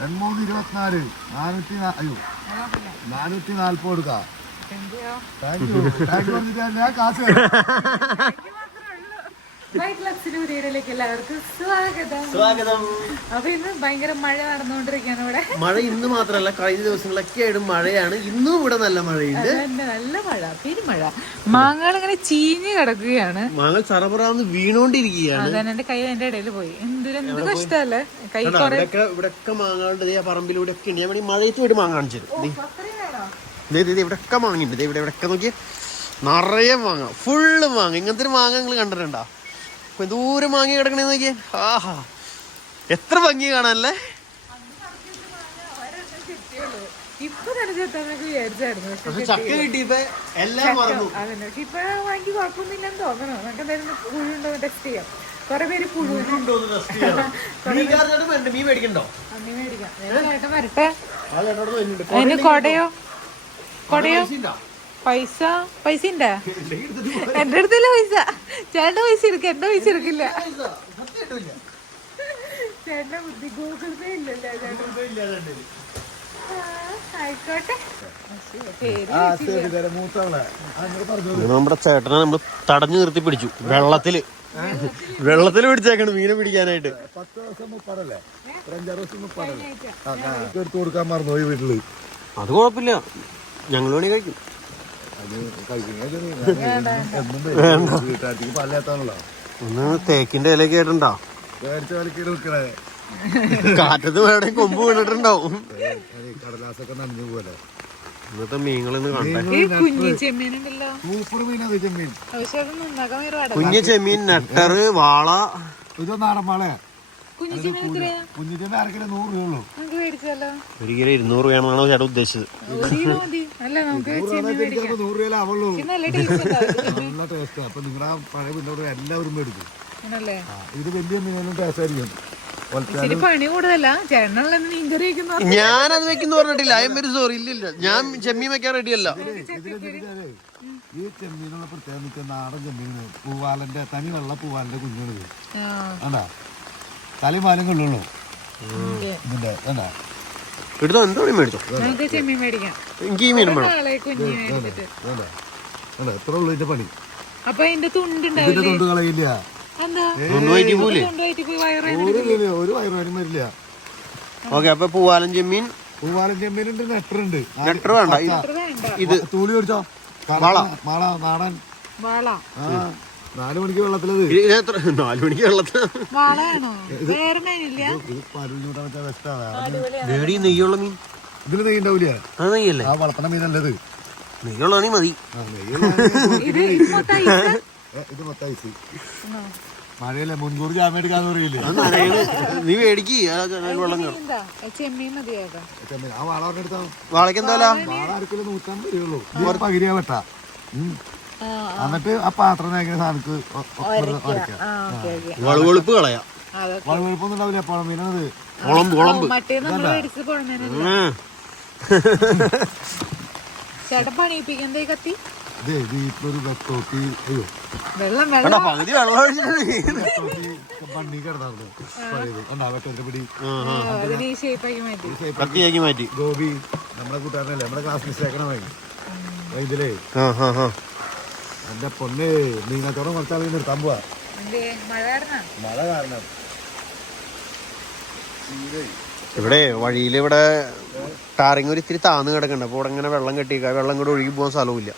എൺമൂന്ന് ഇരുപത്തിനാല്. നാനൂറ്റി അയ്യോ. നാനൂറ്റി നാല്പത് കൊടുക്കാം. താങ്ക് യു താങ്ക് യു പറഞ്ഞിട്ട് ഞാൻ കാശ് സ്വാഗതം. അപ്പൊ ഇന്ന് ഭയങ്കര മഴ നടന്നുകൊണ്ടിരിക്കുകയാണ് ഇവിടെ. മഴ ഇന്ന് മാത്രമല്ല കഴിഞ്ഞ ദിവസങ്ങളൊക്കെ ആയിട്ട് മഴയാണ്. ഇന്നും ഇവിടെ നല്ല മഴയുണ്ട്. നല്ല മഴ പെരുമഴ. മാങ്ങകൾ ഇങ്ങനെ ചീഞ്ഞ് കിടക്കുകയാണ്. മാങ്ങൾ ചറപറാന്ന് വീണോണ്ടിരിക്കുകയാണ് അതാണ് എന്റെ കൈ എന്റെ ഇടയിൽ പോയി. എന്തൊരു എന്ത് കഷ്ടല്ലേ? കൈ ഇവിടെയൊക്കെ ആ പറമ്പിലൂടെ ഒക്കെ ഉണ്ട്. ഞാൻ വേണമെങ്കിൽ മഴയത്ത് ഒരു മാങ്ങ കാണിച്ചു ഇവിടെയൊക്കെ മാങ്ങയുണ്ട്. ഇവിടെ ഇവിടെയൊക്കെ നോക്കിയാൽ നിറയെ മാങ്ങ. ഫുള്ള് മാങ്ങ. ഇങ്ങനത്തെ ഒരു മാങ്ങ നിങ്ങൾ കണ്ടിട്ടുണ്ടോ? ദൂരം വാങ്ങി കിടക്കണേ നോക്കിയേ. ആഹാ. എത്ര ഭംഗി കാണാനല്ലേ? ചക്ക കിട്ടിയപ്പോ എല്ലാം മറന്നു. ഇപ്പൊ വാങ്ങി കുഴപ്പമൊന്നുമില്ലെന്ന് തോന്നണോ? നമുക്ക് എന്തായാലും പുഴുണ്ടോ ടെസ്റ്റ് ചെയ്യാം. കുറെ പേര് മീൻ മീൻ മേടിക്കാം. ചേട്ടൻ വരട്ടെ. അതിന് കൊടയോ? കൊടയോ? പൈസ? പൈസ ഉണ്ടാ എന്റെ അടുത്തില്ല പൈസ? ചേട്ടന്റെ പൈസ എടുക്ക എന്റെ പൈസ ചേട്ടന്റെ ബുദ്ധി ഗൂഗിൾ പേ ഇല്ലല്ലേ ഇത് നമ്മുടെ ചേട്ടനെ നമ്മൾ തടഞ്ഞു നിർത്തി പിടിച്ചു. വെള്ളത്തിൽ. വെള്ളത്തിൽ പിടിച്ചേക്കണ് മീനെ പിടിക്കാനായിട്ട്. പത്ത് ദിവസം മുപ്പതല്ലേ ഒരു അഞ്ചാറ് ദിവസം മുപ്പതല്ലേ ആ ആ, എടുത്ത് കൊടുക്കാൻ മറന്നു വീട്ടിൽ. അത് കുഴപ്പമില്ല. ഞങ്ങൾ വേണി കഴിക്കും. ഒന്ന് തേക്കിന്റെ ഇല വെക്കണേ കാറ്റത്ത് വേണേ കൊമ്പ് വീണിട്ടുണ്ടാവും. കടലാസൊക്കെ നനഞ്ഞു പോലെ ഇന്നത്തെ മീനുകളൊന്ന് കണ്ടേ. കുഞ്ഞു ചെമ്മീൻ. നെട്ടറ് വാള. ഇത് നാടൻ മാളെ നൂറ് രൂപയുള്ളൂ ഒരു കിലോ ഇരുന്നൂറ് ചേട്ടൻ ഉദ്ദേശിച്ചത്. നൂറ് രൂപ ആവുള്ളൂ. നല്ല ടേസ്റ്റ് അപ്പൊ നിങ്ങളുടെ പഴയ പിന്നോട് എല്ലാവരും മേടിക്കും. ആണല്ലേ? ഇത് വലിയ മീനും ടേസ്റ്റ് ആയിരിക്കും. ഞാനത് വെക്കുന്നു പറഞ്ഞിട്ടില്ല. ഐ എം വെരി സോറി ഇല്ല ഇല്ല ഞാൻ ചെമ്മീൻ വെക്കാൻ റെഡിയല്ല ഈ ചെമ്മീനുള്ള പ്രത്യേകത നാടൻ ചെമ്മീന് പൂവാലന്റെ തനി വെള്ള പൂവാലന്റെ കുഞ്ഞുങ്ങൾ വേണ്ട തലയും വാലും കൊള്ളുള്ളൂ ഇതിന്റെ എടുത്തോ എന്താ വേണേ മേടിച്ചോ? നമുക്ക് ചെമ്മീൻ മേടിക്കാം. എനിക്ക് ഈ മീൻ വേണം. നാളെ കുഞ്ഞി മേടിച്ചിട്ട്. വേണ്ട. വേണ്ട എത്ര ഉള്ളു ഇതിന്റെ പണി? അപ്പൊ അതിന്റെ തുണ്ടുണ്ടാവും ഇതിന്റെ തൊണ്ട് കളയില്ല. എന്താ? പോലെ പോയി വയറ് ഒരു ഇതിന് ഒരു വയറുവാനും വരില്ല. ഓക്കെ അപ്പൊ പൂവാലൻ ചെമ്മീൻ? പൂവാലൻ ചെമ്മീനുണ്ട് നെട്ടറുണ്ട് നെട്ടർ വേണ്ട. ഇത് അത്ര വേണ്ട. ഇത് തൂളി പിടിച്ചോ മാള നാടൻ. വാള. ആ. നാല് മണിക്ക് വെള്ളത്തിലത്. നാലു മണിക്ക് വെള്ളത്തിൽ വാളയാണോ വേറെ മീനില്ല? വേടി നെയ്യുള്ള മീൻ. ഇതിന് നെയ്യ് ഉണ്ടാവില്ല അത് നെയ്യല്ലേ? ആ വളർത്തണ മീനല്ലത്. നെയ്യുള്ളതാണീ മതി. ഇത് ഇത് മൊത്തം ഐസാ? മഴയല്ലേ മുൻകൂർ ജാമ്യം എടുക്കാന്ന് പറയില്ലേ? നീ മേടിക്ക്. വെള്ളം ചെമ്മീൻ ആ വാള എടുത്താ വാളയ്ക്ക് എന്താ വാള അരക്കിലോ നൂറ്റമ്പത് രൂപയുള്ളൂ ഒരു പകിരിയാ വെട്ടാ. എന്നിട്ട് ആ പാത്രം നയിക്കുന്ന സാധനക്ക് ഉരയ്ക്കാം ആ ഓക്കെ ഓക്കെ. വളവെളുപ്പ് കളയാം. വളവെളുപ്പൊന്നും ഉണ്ടാവില്ല പഴം മീനാണത് കുളമ്പ്. ചേട്ടൻ ഈ കത്തി? അയ്യോ. വെള്ളം എടാ, വെള്ളം. പകുതി പിടി. മാറ്റി. ഗോപി നമ്മുടെ കൂട്ടുകാരനല്ലേ? നമ്മുടെ ക്ലാസ് മിസ്റ്റേക്കണമായി ഇതിലേ. ആ ആ ആ. എന്റെ പൊന്ന് മീനത്തോടെ കുറച്ചാൽ നിർത്താൻ പോവാ മഴ കാരണ കാരണം ഇവിടെ വഴിയിൽ ഇവിടെ ടാറിങ് ഒരു ഇത്തിരി താന്ന് കിടക്കണ്ട അപ്പോൾ ഇവിടെ ഇങ്ങനെ വെള്ളം കെട്ടിക്ക വെള്ളം കൂടെ ഒഴുകി പോകാൻ സ്ഥലവുമില്ല.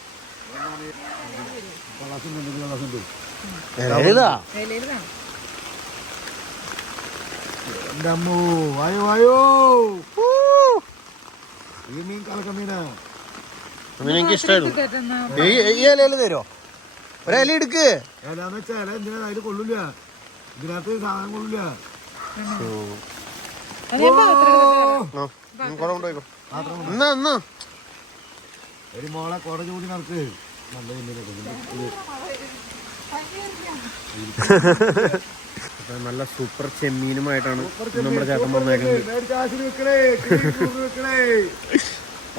വായോ വായോ. ഈ മീൻ കലക്ക മീനാ. എനിക്ക് ഇഷ്ടമായിരുന്നു? ഈ ഇലയിൽ തരുമോ തരോ ഒരില എടുക്ക്. ഏതാന്ന് വെച്ചാ ഇല എന്തിനാ അതിൽ കൊള്ളില്ല ഇതിനകത്ത് സാധനം കൊള്ളില്ല എന്നാ എന്നാ ഒരു മോളെ കുട ചൂടി നടക്ക്. നല്ല സൂപ്പർ ചെമ്മീനുമായിട്ടാണ് നമ്മുടെ ചേട്ടൻ വന്നേക്കുന്നത്.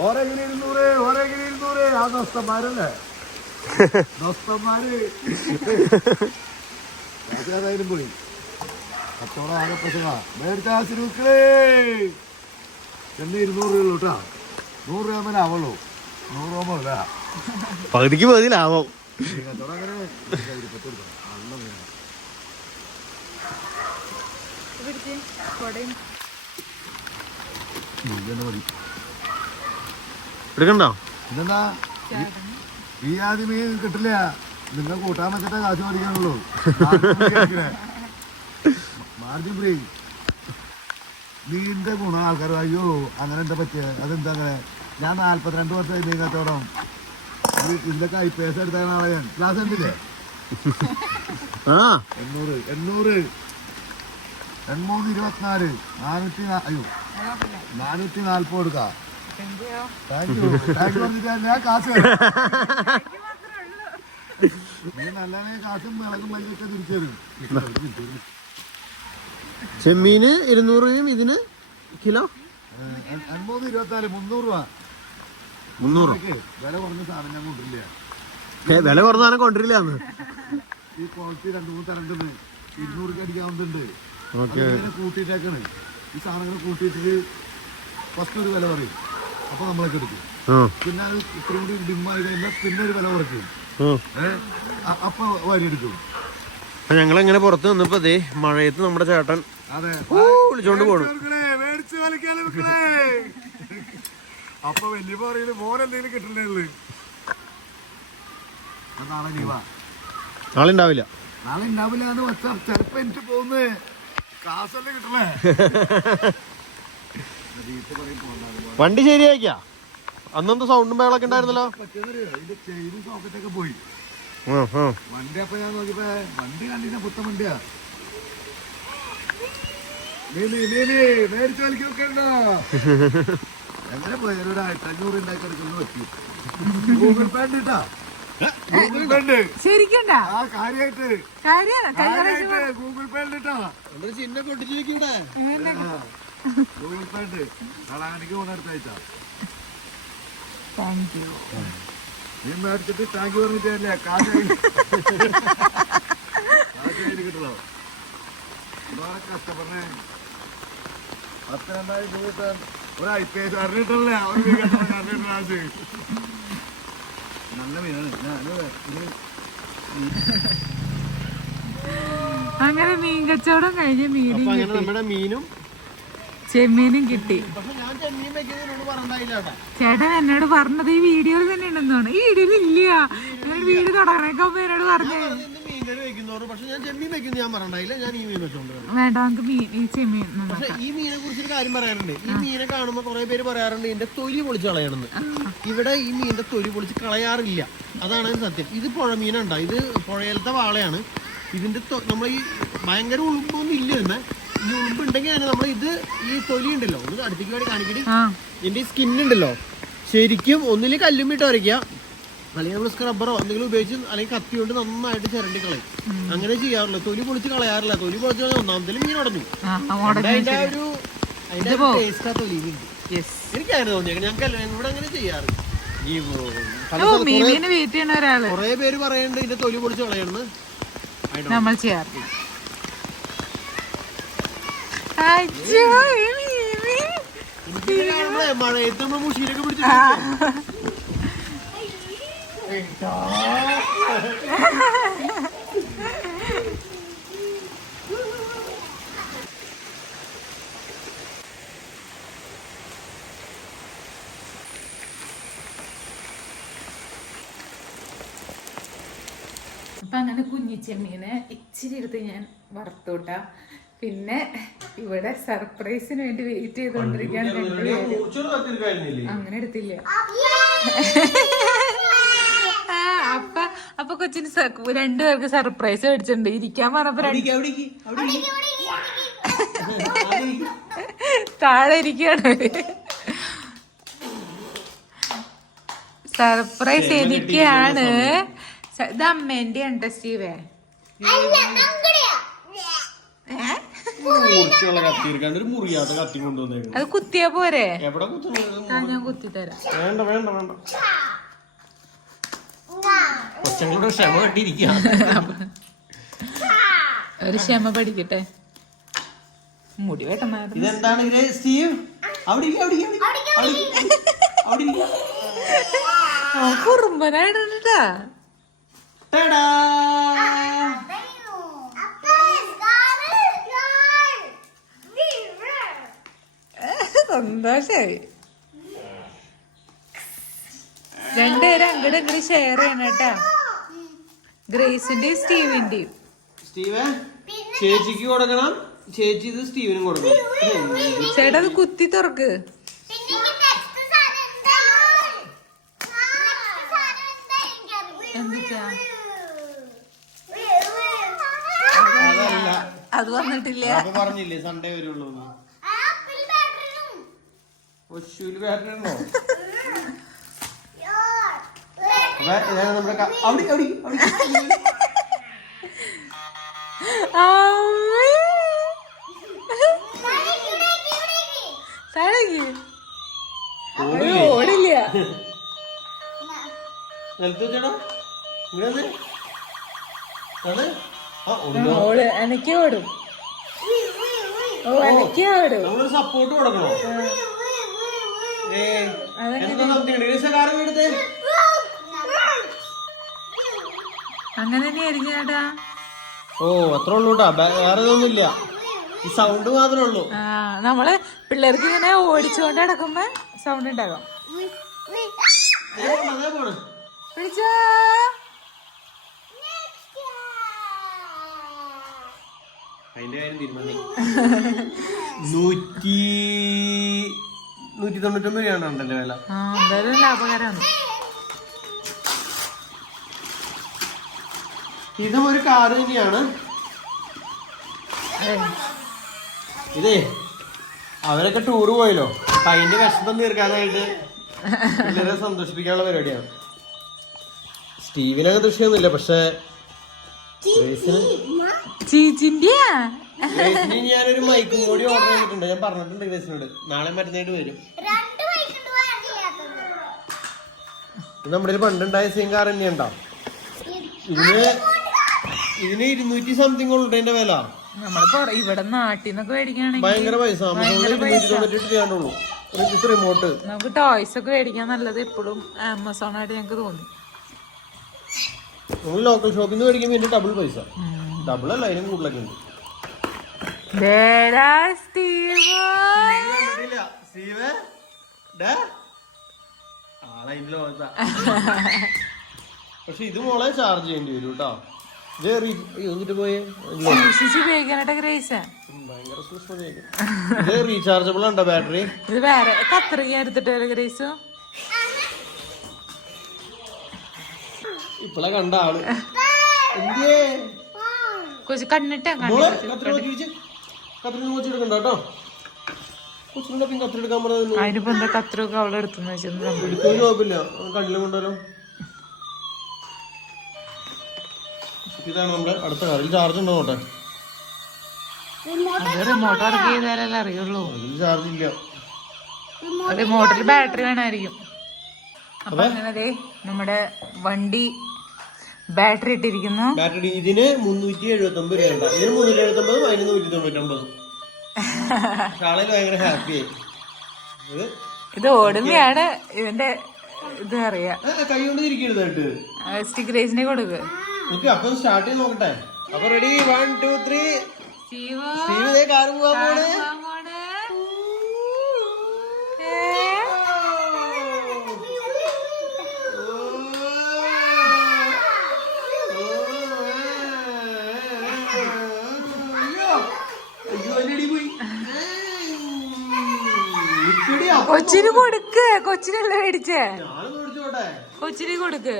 ഓരോ ഇരുന്നൂറ് ഓരോ ഇരുന്നൂറ്. ആ നഷ്ടന്മാരല്ലേ നഷ്ടന്മാര് കാശിനാതായാലും പോയി. കച്ചവടം ആകെ പ്രശ്നമാ. മേടിച്ച ആശുപത്രി ചെന്ന് ഇരുന്നൂറ് രൂപ ഉള്ളൂ കേട്ടോ. നൂറ് രൂപ മേലെ ആവുള്ളൂ നൂറ് രൂപ അല്ല പകുതിക്ക് പകുതി ലാഭം. കച്ചവടം അങ്ങനെ എടുക്കണ്ടോ? ഇതെന്താ? ഈ ആദ്യം മീൻ കിട്ടില്ല നിങ്ങൾ കൂട്ടാൻ വെച്ചിട്ടേ കാശ് മേടിക്കാനുള്ളൂ. മാർജിൻ ഫ്രീ മീനിന്റെ ഗുണം ആൾക്കാർ അയ്യോ അങ്ങനെ എന്താ പറ്റിയ? അതെന്താ അങ്ങനെ? ഞാൻ നാല്പത്തിരണ്ട് വർഷമായി മീൻ കച്ചവടം. ഇതിന്റെ ഇതിലൊക്കെ ഐ പി എസ് എടുത്ത ആളെ ഞാൻ. ക്ലാസ് എന്തില്ലേ എണ്ണൂറ് എണ്ണൂറ്. എണ്ണൂറ്. ഇരുപത്തിനാല് നാനൂറ്റി അയ്യോ. നാനൂറ്റി നാല്പത് കൊടുക്കാം. എന്തെയോ താങ്ക് യു താങ്ക് യു പറഞ്ഞിട്ട് ഞാൻ കാശ് തരാം. നീ നല്ലതാണെ കാശും മിളകും മല്ലൊക്കെ തിരിച്ചു ചെമ്മീന് ഇരുന്നൂറ് രൂപയും ഇതിന് കിലോ? അൻപത് ഇരുപത്തിനാല് മുന്നൂറ് രൂപ. മുന്നൂറ്. വില കുറഞ്ഞ സാധനം ഞാൻ കൊണ്ടില്ല ഏ, വില കുറഞ്ഞ സാധനം കൊണ്ടിരില്ല ഈ ക്വാളിറ്റി രണ്ട് മൂന്ന് തരണ്ടെന്ന് ഇരുന്നൂറ് അടിക്കാവുന്നുണ്ട്. കൂട്ടിയിട്ടേക്കാണ്. ഈ സാധനങ്ങൾ കൂട്ടിയിട്ട് ഫസ്റ്റ് ഒരു വില പറയും. അപ്പൊ നമ്മളൊക്കെ എടുക്കും. പിന്നെ അത് ഇത്രയും കൂടി ഡിമ്മായി കഴിഞ്ഞാൽ പിന്നെ ഒരു വില കുറയ്ക്കും. ഏഹ് അപ്പൊ വരി എടുക്കും ഞങ്ങൾ ഞങ്ങളിങ്ങനെ പുറത്ത് നിന്നപ്പോ ദേ മഴയത്ത് നമ്മുടെ ചേട്ടൻ അതെ. വിളിച്ചോണ്ട് മക്കളെ. അപ്പൊ വലിയ പറയുന്നത് മോനെന്തെങ്കിലും കിട്ടണ്ടേ നാളെ ലീവാ ആളുണ്ടാവില്ല നാളെ ഉണ്ടാവില്ല എന്ന് വെച്ചാൽ ചെലപ്പോ എനിക്ക് പോകുന്നത് കാസല്ലേ കിട്ടണേ. വണ്ടി ശരിയാക്കിയാ അന്നെന്താ സൗണ്ടും ബേളൊക്കെ ഉണ്ടായിരുന്നല്ലോ? പോയി വണ്ടി അപ്പൊ ഞാൻ നോക്കിയപ്പോ വണ്ടി കണ്ടില്ല വണ്ടിയാ എങ്ങനെ ആയിരത്തി അഞ്ഞൂറ് ഉണ്ടാക്കി എടുക്കുന്നു പറ്റി ഗൂഗിൾ പേ ഉണ്ട് കേട്ടാ ഗൂഗിൾ പേ ഉണ്ട് കേട്ടാ ചിഹ്നം പൊട്ടിച്ചിരിക്കൂടെ ഗൂഗിൾ പേ ഉണ്ട് കളാനിക്ക് പോണ അടുത്ത ആഴ്ച താങ്ക് യു നീ മേടിച്ചിട്ട് ടാങ്ക് പറഞ്ഞിട്ടല്ലേ കാശായി കാശായിട്ട് കിട്ടണോ. വളരെ കഷ്ടപ്പെടണേ. പത്ത് രണ്ടായിരം രൂപ ഒരു ഐ പി എസ് അറിഞ്ഞിട്ടല്ലേ അവർ അറിഞ്ഞിട്ട് കാശ്. നല്ല മീനാണ്. അങ്ങനെ മീൻ കച്ചവടം കഴിഞ്ഞ് കിട്ടി. നമ്മുടെ മീനും ചെമ്മീനും കിട്ടി. ചേട്ടൻ എന്നോട് പറഞ്ഞത് ഈ വീഡിയോയിൽ തന്നെ ഉണ്ടെന്നാണ്. ഈ വീഡിയോയിൽ ഇല്ല. ഞാൻ വീട് തുടങ്ങണേക്ക് മുമ്പ് എന്നോട് പറഞ്ഞു. വേണ്ട നമുക്ക് മീൻ ഈ ചെമ്മീൻ. പക്ഷെ ഈ മീനെ കുറിച്ചൊരു കാര്യം പറയാറുണ്ട്. ഈ മീനെ കാണുമ്പോൾ കുറെ പേര് പറയാറുണ്ട് ഇതിന്റെ തൊലി പൊളിച്ച് കളയണമെന്ന്. ഇവിടെ ഈ മീനിന്റെ തൊലി പൊളിച്ച് കളയാറില്ല. അതാണ് സത്യം. ഇത് പുഴ മീനുണ്ടോ ഇത് പുഴയിലത്തെ വാളയാണ്. ഇതിന്റെ നമ്മൾ ഈ ഭയങ്കര ഉളുമ്പൊന്നും ഇല്ല തന്നെ ഉണ്ടെങ്കിൽ തന്നെ നമ്മൾ ഇത് ഈ തൊലി ഉണ്ടല്ലോ ഒന്ന് അടുത്തേക്ക് വേണ്ടി കാണിക്കടി. ഇതിന്റെ ഈ സ്കിൻ ഉണ്ടല്ലോ. ശരിക്കും ഒന്നിൽ കല്ലും ഇട്ട് വരയ്ക്കുക അല്ലെങ്കിൽ നമ്മൾ സ്ക്രബ്ബറോ എന്തെങ്കിലും ഉപയോഗിച്ച് അല്ലെങ്കിൽ കത്തി കൊണ്ട് നന്നായിട്ട് ചിരണ്ടി കളയും. അങ്ങനെ ചെയ്യാറില്ല. തൊലി പൊളിച്ച് കളയാറില്ല. തൊലി പൊളിച്ച് കളയാൻ ഒന്നാമത്തേലും മീൻ ഉടഞ്ഞു. അതിന്റെ ആ ഒരു അതിന്റെ ടേസ്റ്റ് ആ തൊലിയിലുണ്ട് യെസ് എനിക്ക് അങ്ങനെ തോന്നിയത് ഞങ്ങൾക്ക് ഇവിടെ അങ്ങനെ ചെയ്യാറ്. കുറേ പേര് പറയുന്നുണ്ട് ഇതിന്റെ തൊലി പൊളിച്ച് കളയണമെന്ന് know. നമ്മൾ ചെയ്യാറ് അയ്യോ, ഈ മീമി. എനിക്കിങ്ങനെ കാണുമ്പോഴേ അപ്പൊ അങ്ങനെ കുഞ്ഞിച്ചെമ്മീനെ ഇച്ചിരി എടുത്ത് ഞാൻ വറുത്തോട്ട പിന്നെ ഇവിടെ സർപ്രൈസിന് വേണ്ടി വെയിറ്റ് ചെയ്തോണ്ടിരിക്കാണ് അങ്ങനെ എടുത്തില്ല. അപ്പൊ അപ്പ അപ്പൊ കൊച്ചിന് രണ്ടു രണ്ടുപേർക്ക് സർപ്രൈസ് മേടിച്ചിട്ടുണ്ട്. ഇരിക്കാൻ പറഞ്ഞപ്പോ താഴെ ഇരിക്കുകയാണ് സർപ്രൈസ് എനിക്കാണ് ഇത് അമ്മേന്റെ ഉണ്ട് സ്റ്റീവേ? മൂർച്ചയുള്ള കത്തി എടുക്കാണ്ട് ഒരു മുറിയാത്ത കത്തി കൊണ്ടുവന്നേക്കുന്നു അത് കുത്തിയാ പോരെ? എവിടെ കുത്തുന്നത് ഞാൻ കുത്തി തരാം. വേണ്ട വേണ്ട വേണ്ട. കൊച്ചങ്ങളുടെ ക്ഷമ കെട്ടിയിരിക്കുക ഒരു ക്ഷമ പഠിക്കട്ടെ. മുടി ഇതെന്താണ് ഇത് സ്റ്റീവ്? അവിടെ ഇല്ല അവിടെ ഇല്ല, അവിടെ ഇല്ല, അവിടെ ഇല്ല, അവിടെ ഇല്ല. കുറുമ്പനായിട്ടാ ടടാ. സന്തോഷായി രണ്ടുപേരും അങ്ങോട്ട് ഇങ്ങോട്ട് ഷെയർ ചെയ്യണം കേട്ടാ. ഗ്രേസിന്റെയും സ്റ്റീവിന്റെയും. സ്റ്റീവൻ ചേച്ചിക്ക് കൊടുക്കണം. ചേച്ചി ഇത് സ്റ്റീവിനും കൊടുക്കണം. ചേട്ടാ അത് കുത്തി തുറക്ക്. അത് വന്നിട്ടില്ല. പറഞ്ഞില്ലേ സൺഡേ വരുള്ളൂ ഉണ്ടോ അപ്പൊ ഇതാണ് നമ്മുടെ ക- അവിടെ അവിടെ അവിടെ. അമ്മേ. താഴേക്ക്. ഓടില്ല. നിലത്ത് വെച്ചേടാ. ഇങ്ങനെ വന്നേ. അത് ആ ഉണ്ടോ അനക്കി ഓടും. ഓ അനക്കി ഓടും. നമ്മളൊരു സപ്പോർട്ട് കൊടുക്കണോ ഏ അതെങ്ങനെ? എന്താ സംതിങ് കാര്യം എടുത്തേ അങ്ങനെ തന്നെയായിരിക്കും ചേട്ടാ ഓ അത്ര ഉള്ളൂ കേട്ടാ വേറെ ഇതൊന്നുമില്ല. ഈ സൗണ്ട് മാത്രമേ ഉള്ളൂ. ആ നമ്മൾ പിള്ളേർക്ക് ഇങ്ങനെ ഓടിച്ചുകൊണ്ട് നടക്കുമ്പോ സൗണ്ട് ഉണ്ടാകും. അതിന്റെ കാര്യം തീരുമാനം നൂറ്റി നൂറ്റി തൊണ്ണൂറ്റൊമ്പത് രൂപയാണ് ഉണ്ടല്ലോ വില. ആ എന്തായാലും ലാഭകരമാണ് ഇതും ഒരു കാറ് തന്നെയാണ്. ഇതേ അവരൊക്കെ ടൂർ പോയല്ലോ. അപ്പൊ അതിന്റെ വിഷമം തീർക്കാനായിട്ട് വളരെ സന്തോഷിപ്പിക്കാനുള്ള പരിപാടിയാണ്. സ്റ്റീവിനൊക്കെ ദൃശ്യമൊന്നുമില്ല പക്ഷെ ഗ്രേസിന് ചീച്ചിന്റെയാ ഗ്രേസിന് ഞാനൊരു മൈക്കും കൂടി ഓർഡർ ചെയ്തിട്ടുണ്ട്. ഞാൻ പറഞ്ഞിട്ടുണ്ട് ഗ്രേസിനോട് നാളെ മരുന്നായിട്ട് വരും. ഇത് നമ്മുടെ കയ്യിൽ പണ്ടുണ്ടായ സെയിം കാർ തന്നെ ഉണ്ടോ ഇതിന് ഇതിന് ഇരുന്നൂറ്റി സംതിങ് ഉള്ളതിന്റെ വില. നമ്മൾ പൊറ- ഇവിടെ നാട്ടിൽ നിന്നൊക്കെ മേടിക്കുകയാണെങ്കിൽ ഭയങ്കര പൈസ. ചെയ്യാണ്ടുള്ളൂ ഒരു റിമോട്ട് നമുക്ക് ടോയ്സ് ഒക്കെ മേടിക്കാൻ നല്ലത് എപ്പോഴും ആമസോൺ ആയിട്ട് ഞങ്ങക്ക് തോന്നി. നമ്മൾ ലോക്കൽ ഷോപ്പിൽ നിന്ന് മേടിക്കുമ്പോൾ ഡബിൾ പൈസ. ഡബിൾ അല്ല അതിനും കൂടുതലൊക്കെ ഉണ്ട്. പക്ഷെ ഇത് മോളെ ചാർജ് ചെയ്യേണ്ടി വരും കേട്ടോ റീചാർജബിൾ ഉണ്ടോ ബാറ്ററി ഇത് വേറെ കത്രിക എടുത്തിട്ട് വരെ ഗ്രേസു ഇപ്പളെ കണ്ട ആൾ. കൊച്ചു കണ്ണിട്ട് കത്തിരി നോക്കി വെച്ച് കത്തിരി നോക്കി എടുക്കണ്ട കേട്ടോ. കൊച്ചിനുടെ പിന്നെ കത്തിരി എടുക്കാൻ പറഞ്ഞത് അതിനിപ്പോ എന്താ കത്രിക അവളെ എടുത്തെന്ന് വെച്ചാൽ എടുക്കാൻ കുഴപ്പമില്ല. കണ്ണിലും കൊണ്ടുവരാം. ഇതാണ് നമ്മുടെ അടുത്ത കാറിൽ ചാർജ് ഉണ്ടോ നോട്ടെ അത് റിമോട്ട് വർക്ക് ചെയ്താലല്ലേ അറിയുള്ളൂ. ചാർജ് ഇല്ല. റിമോട്ടിൽ ബാറ്ററി വേണമായിരിക്കും അപ്പൊ അങ്ങനെ നമ്മുടെ വണ്ടി ബാറ്ററി ഇട്ടിരിക്കുന്നു. ബാറ്ററി ഇതിന് മുന്നൂറ്റി എഴുപത്തി ഒമ്പത് രൂപ ഇതിന് മുന്നൂറ്റി എഴുപത്തി ഒമ്പത് അതിന് നൂറ്റി തൊണ്ണൂറ്റി ഒമ്പത് ഭയങ്കര ഇത് ഓടുന്നയാണ് ഇവന്റെ ഇതിന്റെ ഇത് അറിയാം. കൈ കൊണ്ട് കൊടുക്ക്. ഓക്കെ അപ്പൊ സ്റ്റാർട്ട് ചെയ്ത് നോക്കട്ടെ. അപ്പൊ ready one two three car പോകാൻ പോണേ അങ്ങോട്ട്. ഏ? കൊച്ചിന് കൊടുക്ക് കൊച്ചിനല്ലേ മേടിച്ചേ? കൊച്ചിന് കൊടുക്ക്.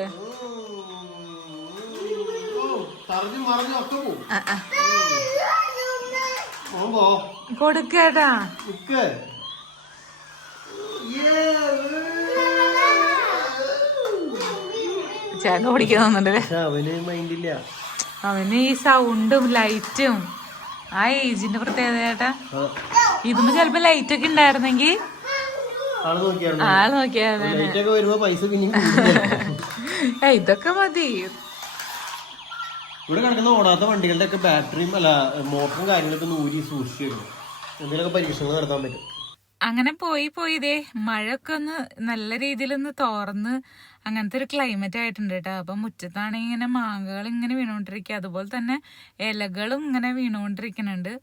കൊടുക്കേട്ടാ ചേട്ടൻ മൈൻഡില്ല അവന് ഈ സൗണ്ടും ലൈറ്റും ആ ഏജിന്റെ പ്രത്യേകത ചേട്ടാ. ഇതിന് ചെലപ്പോ ലൈറ്റ് ഒക്കെ ഉണ്ടായിരുന്നെങ്കിൽ ആൾ നോക്കിയായിരുന്നു. ഒക്കെ പൈസ. ഇതൊക്കെ മതി. ഇവിടെ കിടക്കുന്ന ഓടാത്ത വണ്ടികളുടെ ഒക്കെ ബാറ്ററിയും അല്ല മോട്ടറും കാര്യങ്ങളൊക്കെ നൂരി സൂക്ഷിച്ചിരുന്നു എന്തെങ്കിലുമൊക്കെ പരീക്ഷണങ്ങൾ നടത്താൻ പറ്റും. അങ്ങനെ പോയി പോയി ഇതേ മഴയൊക്കെ ഒന്ന് നല്ല രീതിയിൽ ഒന്ന് തോർന്ന് അങ്ങനത്തെ ഒരു ക്ലൈമറ്റ് ആയിട്ടുണ്ട് കേട്ടോ. അപ്പം മുറ്റത്താണെങ്കിൽ ഇങ്ങനെ മാങ്ങകൾ ഇങ്ങനെ വീണുകൊണ്ടിരിക്കുക. അതുപോലെ തന്നെ ഇലകളും ഇങ്ങനെ വീണുകൊണ്ടിരിക്കുന്നുണ്ട്.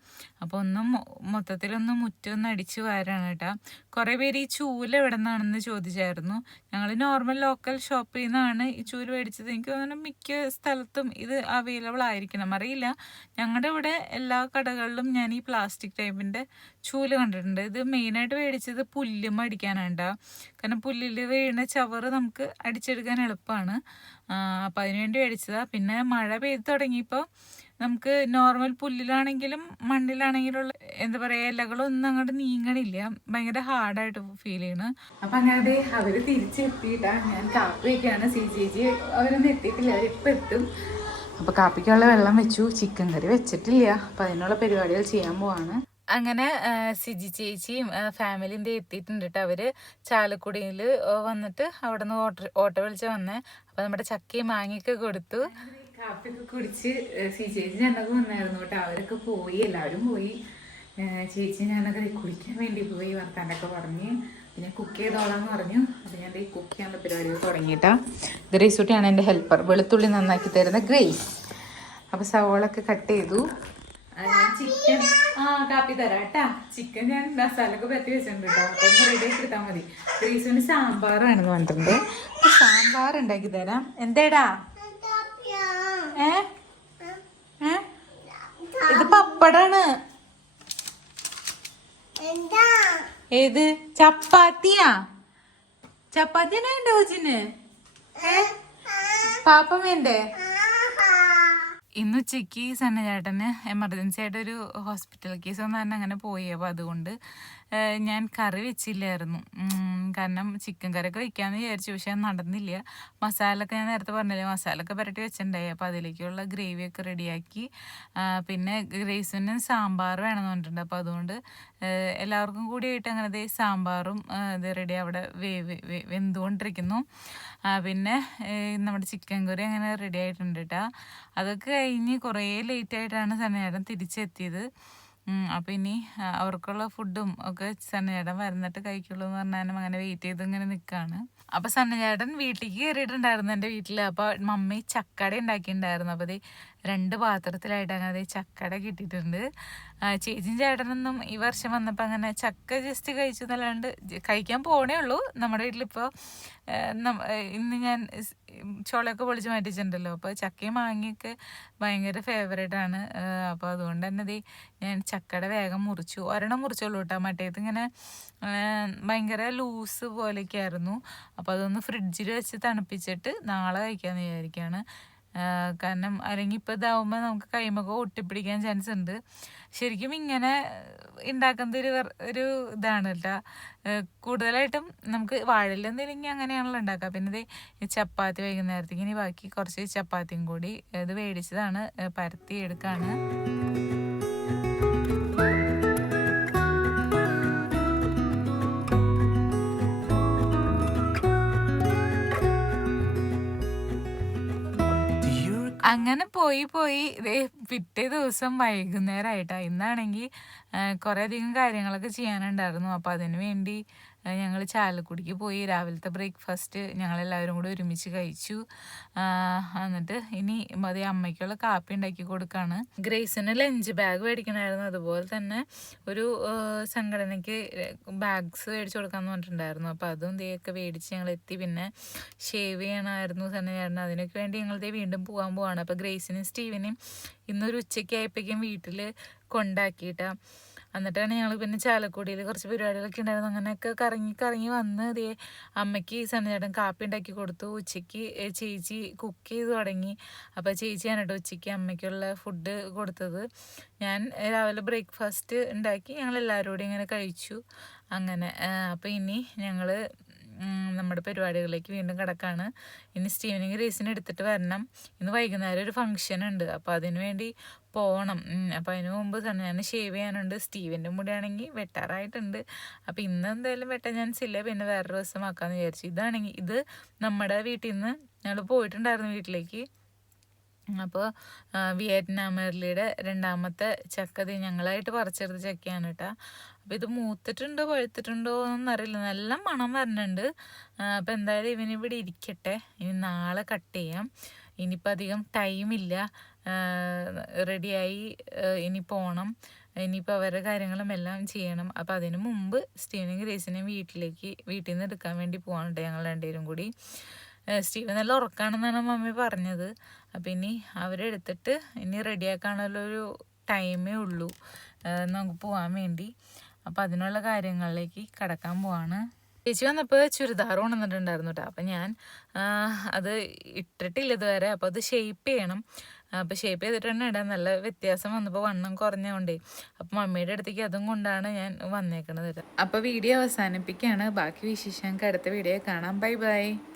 അപ്പോൾ ഒന്നും മൊത്തത്തിലൊന്ന് മുറ്റൊന്ന് അടിച്ചു വാരാണ് കേട്ടോ. കുറേ പേര് ഈ ചൂൽ എവിടെ നിന്നാണെന്ന് ചോദിച്ചായിരുന്നു. ഞങ്ങൾ നോർമൽ ലോക്കൽ ഷോപ്പിൽ നിന്നാണ് ഈ ചൂൽ മേടിച്ചത്. എനിക്ക് തോന്നുന്നു മിക്ക സ്ഥലത്തും ഇത് അവൈലബിൾ ആയിരിക്കണം. അറിയില്ല. ഞങ്ങളുടെ ഇവിടെ എല്ലാ കടകളിലും ഞാൻ ഈ പ്ലാസ്റ്റിക് ടൈപ്പിന്റെ ചൂൽ കണ്ടിട്ടുണ്ട്. ഇത് മെയിനായിട്ട് മേടിച്ചത് പുല്ലും അടിക്കാനാണ്. കാരണം പുല്ലിൽ വീഴുന്ന ചവറ് നമുക്ക് അടിച്ചെടുക്കാൻ എളുപ്പമാണ് അപ്പം അതിനുവേണ്ടി മേടിച്ചതാണ് പിന്നെ മഴ പെയ്ത് തുടങ്ങിയപ്പോൾ നമുക്ക് നോർമൽ പുല്ലിലാണെങ്കിലും മണ്ണിലാണെങ്കിലും എന്താ പറയുക ഇലകളൊന്നും അങ്ങോട്ട് നീങ്ങണില്ല. ഭയങ്കര ഹാർഡായിട്ട് ഫീൽ ചെയ്യണ്. അപ്പം അങ്ങനെ അവർ തിരിച്ചെത്തിയിട്ടാ ഞാൻ കാപ്പി വയ്ക്കാണ് സി ജി ജി അവരൊന്നും എത്തിയിട്ടില്ല. അവരിപ്പോൾ എത്തും. അപ്പോൾ കാപ്പിക്കുള്ള വെള്ളം വെച്ചു. ചിക്കൻ കറി വെച്ചിട്ടില്ല. അപ്പം അതിനുള്ള പരിപാടികൾ ചെയ്യാൻ പോവാണ്. അങ്ങനെ സിജി ചേച്ചിയും ഫാമിലിന്റെ എത്തിയിട്ടുണ്ട് കേട്ടോ അവർ ചാലക്കുടിയിൽ വന്നിട്ട് അവിടെ നിന്ന് ഓട്ടോ ഓട്ടോ വിളിച്ച് വന്നേ. അപ്പം നമ്മുടെ ചക്കയും മാങ്ങിയൊക്കെ കൊടുത്തു. കാപ്പിയൊക്കെ കുടിച്ച് സിജി ചേച്ചി ഞാനൊക്കെ വന്നായിരുന്നു കേട്ടോ. അവരൊക്കെ പോയി എല്ലാവരും പോയി. ചേച്ചി ഞാനൊക്കെ കുടിക്കാൻ വേണ്ടി പോയി വർത്താനൊക്കെ പറഞ്ഞ്. പിന്നെ കുക്ക് ചെയ്തോളാന്ന് പറഞ്ഞു. അപ്പം ഞാൻ ഈ കുക്ക് ചെയ്യാനുള്ള പരിപാടി തുടങ്ങിയിട്ടാ ഗ്രേസ് കുട്ടിയാണ് എന്റെ ഹെൽപ്പർ. വെളുത്തുള്ളി നന്നാക്കി തരുന്ന ഗ്രേസ്. അപ്പോൾ സവോളൊക്കെ കട്ട് ചെയ്തു. ചിക്കൻ ആ കാപ്പി തരാം കേട്ടാ. ചിക്കൻ ഞാൻ മസാലൊക്കെ പറ്റി വെച്ചിട്ടുണ്ട് കേട്ടോ. ഒന്ന് റെഡി ആക്കി എടുത്താൽ മതി. ഫ്രീസിന് സാമ്പാറാണെന്ന് പറഞ്ഞിട്ടുണ്ട്. സാമ്പാർ ഉണ്ടാക്കി തരാം. എന്തേടാ? ഏ? ഇത് പപ്പടാണ്. ഏത്? ചപ്പാത്തിയാ? ചപ്പാത്തിയാണ് ഉണ്ടോ ചിന് പാപ്പം വേണ്ടേ? ഇന്ന് ഉച്ചയ്ക്ക് സന്നചേട്ടന് എമർജൻസി ആയിട്ടൊരു ഹോസ്പിറ്റൽ കേസ് തന്നെ അങ്ങനെ പോയി. അപ്പോൾ അതുകൊണ്ട് ഞാൻ കറി വെച്ചില്ലായിരുന്നു. കാരണം ചിക്കൻ കറിയൊക്കെ വെക്കാമെന്ന് വിചാരിച്ചു പക്ഷെ അത് നടന്നില്ല. മസാലയൊക്കെ ഞാൻ നേരത്തെ പറഞ്ഞില്ലേ മസാലയൊക്കെ പുരട്ടി വെച്ചിട്ടുണ്ടായി. അപ്പോൾ അതിലേക്കുള്ള ഗ്രേവിയൊക്കെ റെഡിയാക്കി. പിന്നെ ഗ്രേസിന് സാമ്പാർ വേണമെന്ന് പറഞ്ഞിട്ടുണ്ട്. അപ്പോൾ അതുകൊണ്ട് എല്ലാവർക്കും കൂടിയായിട്ട് അങ്ങനെ ദേ സാമ്പാറും ഇത് റെഡി അവിടെ വേവ് വെന്തുകൊണ്ടിരിക്കുന്നു. പിന്നെ നമ്മുടെ ചിക്കൻ കറി അങ്ങനെ റെഡി ആയിട്ടുണ്ട് കേട്ടോ അതൊക്കെ കഴിഞ്ഞ് കുറേ ലേറ്റ് ആയിട്ടാണ് സന്നേടം തിരിച്ചെത്തിയത്. അപ്പൊ ഇനി അവർക്കുള്ള ഫുഡും ഒക്കെ സന്നേടം വരുന്നിട്ട് കഴിക്കുള്ളൂ എന്ന് പറഞ്ഞാലും അങ്ങനെ വെയിറ്റ് ചെയ്ത് ഇങ്ങനെ നിൽക്കുകയാണ് അപ്പൊ സന്നചേട്ടൻ വീട്ടിലേക്ക് കയറിയിട്ടുണ്ടായിരുന്നു എന്റെ വീട്ടിൽ അപ്പൊ മമ്മി ചക്കട ഉണ്ടാക്കിയിട്ടുണ്ടായിരുന്നു. അപ്പൊ ദേ രണ്ട് പാത്രത്തിലായിട്ട് അങ്ങനെ ചക്കട കിട്ടിയിട്ടുണ്ട്. ചേച്ചി ചേട്ടനൊന്നും ഈ വർഷം വന്നപ്പോൾ അങ്ങനെ ചക്ക ജസ്റ്റ് കഴിച്ചു എന്നല്ലാണ്ട് കഴിക്കാൻ പോണേ ഉള്ളൂ. നമ്മുടെ വീട്ടിലിപ്പോൾ ഇന്ന് ഞാൻ ചോളയൊക്കെ പൊളിച്ച് മാറ്റിച്ചിട്ടുണ്ടല്ലോ. അപ്പോൾ ചക്കയും മാങ്ങയൊക്കെ ഭയങ്കര ഫേവറേറ്റ് ആണ്. അപ്പോൾ അതുകൊണ്ട് തന്നെ ദേ ഞാൻ ചക്കയുടെ വേഗം മുറിച്ചു. ഒരെണ്ണം മുറിച്ചോളൂ കേട്ടോ. മറ്റേത് ഇങ്ങനെ ഭയങ്കര ലൂസ് പോലെയൊക്കെ ആയിരുന്നു. അപ്പോൾ അതൊന്ന് ഫ്രിഡ്ജിൽ വെച്ച് തണുപ്പിച്ചിട്ട് നാളെ കഴിക്കാമെന്ന് വിചാരിക്കുകയാണ് കാരണം അല്ലെങ്കിൽ ഇപ്പോൾ ഇതാവുമ്പോൾ നമുക്ക് കൈമൊക്കെ ഒട്ടിപ്പിടിക്കാൻ ചാൻസ് ഉണ്ട്. ശരിക്കും ഇങ്ങനെ ഉണ്ടാക്കുന്നത് ഒരു ഒരു ഇതാണ് കേട്ടോ. കൂടുതലായിട്ടും നമുക്ക് വാഴയില എന്തെങ്കിലും അങ്ങനെയാണല്ലോ ഉണ്ടാക്കുക പിന്നെ ഇത് ചപ്പാത്തി വൈകുന്നേരത്തേക്ക് ഇനി ബാക്കി കുറച്ച് ചപ്പാത്തിയും കൂടി ഇത് മേടിച്ചതാണ് പരത്തി എടുക്കാണ്. അങ്ങനെ പോയി പോയി. പിറ്റേ ദിവസം വൈകുന്നേരമായിട്ടാ ഇന്നാണെങ്കിൽ കുറേ അധികം കാര്യങ്ങളൊക്കെ ചെയ്യാനുണ്ടായിരുന്നു. അപ്പോൾ അതിനു വേണ്ടി ഞങ്ങൾ ചാലക്കുടിക്ക് പോയി. രാവിലത്തെ ബ്രേക്ക്ഫാസ്റ്റ് ഞങ്ങളെല്ലാവരും കൂടി ഒരുമിച്ച് കഴിച്ചു. എന്നിട്ട് ഇനി മതി അമ്മയ്ക്കുള്ള കാപ്പി ഉണ്ടാക്കി കൊടുക്കാണ്. ഗ്രേസിന് ലഞ്ച് ബാഗ് മേടിക്കണമായിരുന്നു. അതുപോലെ തന്നെ ഒരു സംഘടനയ്ക്ക് ബാഗ്സ് മേടിച്ചു കൊടുക്കാമെന്ന് പറഞ്ഞിട്ടുണ്ടായിരുന്നു. അപ്പോൾ അതും ഇതൊക്കെ മേടിച്ച് ഞങ്ങൾ എത്തി. പിന്നെ ഷേവ് ചെയ്യണമായിരുന്നു തന്നെ ചേട്ടൻ അതിനൊക്കെ വേണ്ടി ഞങ്ങൾ ദേ വീണ്ടും പോകാൻ പോവാണ്. അപ്പോൾ ഗ്രേസിനും സ്റ്റീവിനും ഇന്നൊരു ഉച്ചയ്ക്കായപ്പോഴേക്കും വീട്ടിൽ കൊണ്ടാക്കിയിട്ടാ. എന്നിട്ടാണ് ഞങ്ങൾ പിന്നെ ചാലക്കുടിയിൽ കുറച്ച് പരിപാടികളൊക്കെ ഉണ്ടായിരുന്നു. അങ്ങനെയൊക്കെ കറങ്ങി കറങ്ങി വന്ന് ദേ അമ്മയ്ക്ക് സന്നചേട്ടൻ കാപ്പി ഉണ്ടാക്കി കൊടുത്തു. ഉച്ചയ്ക്ക് ചേച്ചി കുക്ക് ചെയ്ത് തുടങ്ങി. അപ്പോൾ ചേച്ചിയാണ് കേട്ടോ ഉച്ചയ്ക്ക് അമ്മയ്ക്കുള്ള ഫുഡ് കൊടുത്തത്. ഞാൻ രാവിലെ ബ്രേക്ക്ഫാസ്റ്റ് ഉണ്ടാക്കി ഞങ്ങൾ എല്ലാവരും കൂടി ഇങ്ങനെ കഴിച്ചു. അങ്ങനെ അപ്പോൾ ഇനി ഞങ്ങൾ നമ്മുടെ പരിപാടികളിലേക്ക് വീണ്ടും കിടക്കാണ്. ഇനി സ്റ്റീവനിങ് റേസിന് എടുത്തിട്ട് വരണം. ഇന്ന് വൈകുന്നേരം ഒരു ഫംഗ്ഷൻ ഉണ്ട്. അപ്പോൾ അതിന് വേണ്ടി പോകണം അപ്പോൾ അതിന് മുമ്പ് ഞാൻ ഷേവ് ചെയ്യാനുണ്ട്. സ്റ്റീവിന്റെ മുടിയാണെങ്കിൽ വെട്ടാറായിട്ടുണ്ട്. അപ്പോൾ ഇന്ന് എന്തായാലും വെട്ടാൻ ചാൻസ് ഇല്ല. പിന്നെ വേറൊരു ദിവസം ആക്കാമെന്ന് വിചാരിച്ചു. ഇതാണെങ്കിൽ ഇത് നമ്മുടെ വീട്ടിൽ നിന്ന് ഞങ്ങൾ പോയിട്ടുണ്ടായിരുന്നു വീട്ടിലേക്ക്. അപ്പോൾ വിയറ്റ്നാം എർലിയുടെ രണ്ടാമത്തെ ചക്കതി ഞങ്ങളായിട്ട് പറിച്ചെടുത്ത ചക്കയാണ് കേട്ടോ അപ്പോൾ ഇത് മൂത്തിട്ടുണ്ടോ പഴുത്തിട്ടുണ്ടോ എന്നറിയില്ല നല്ല മണം വരുന്നുണ്ട് അപ്പോൾ എന്തായാലും ഇവനിവിടെ ഇരിക്കട്ടെ. ഇനി നാളെ കട്ട് ചെയ്യാം. ഇനിയിപ്പോൾ അധികം ടൈമില്ല റെഡിയായി ഇനി പോകണം ഇനിയിപ്പോൾ അവരുടെ കാര്യങ്ങളും എല്ലാം ചെയ്യണം. അപ്പോൾ അതിനു മുമ്പ് സ്റ്റീവനും ഗ്രേസിനെയും വീട്ടിലേക്ക് വീട്ടിൽ നിന്ന് എടുക്കാൻ വേണ്ടി പോകാൻ ഞങ്ങൾ രണ്ടുപേരും കൂടി. സ്റ്റീവൻ നല്ല ഉറക്കാണെന്നാണ് മമ്മി പറഞ്ഞത്. അപ്പം ഇനി അവരെടുത്തിട്ട് ഇനി റെഡിയാക്കാനുള്ള ഒരു ടൈമേ ഉള്ളൂ. നമുക്ക് പോകാൻ വേണ്ടി. അപ്പം അതിനുള്ള കാര്യങ്ങളിലേക്ക് കടക്കാൻ പോവാണ്. ചേച്ചി വന്നപ്പോൾ ചുരിദാർ കൊണ്ടുവന്നിട്ടുണ്ടായിരുന്നു കേട്ടോ അപ്പം ഞാൻ അത് ഇട്ടിട്ടില്ല ഇതുവരെ. അപ്പോൾ അത് ഷെയ്പ്പ് ചെയ്യണം. അപ്പോൾ ഷേപ്പ് ചെയ്തിട്ട് തന്നെ ഇടാൻ നല്ല വ്യത്യാസം വന്നപ്പോൾ വണ്ണം കുറഞ്ഞുകൊണ്ടേ അപ്പോൾ മമ്മിയുടെ അടുത്തേക്ക് അതും കൊണ്ടാണ് ഞാൻ വന്നേക്കുന്നത് അപ്പോൾ വീഡിയോ അവസാനിപ്പിക്കുകയാണ് ബാക്കി വിശേഷം അടുത്ത വീഡിയോ കാണാം. Bye bye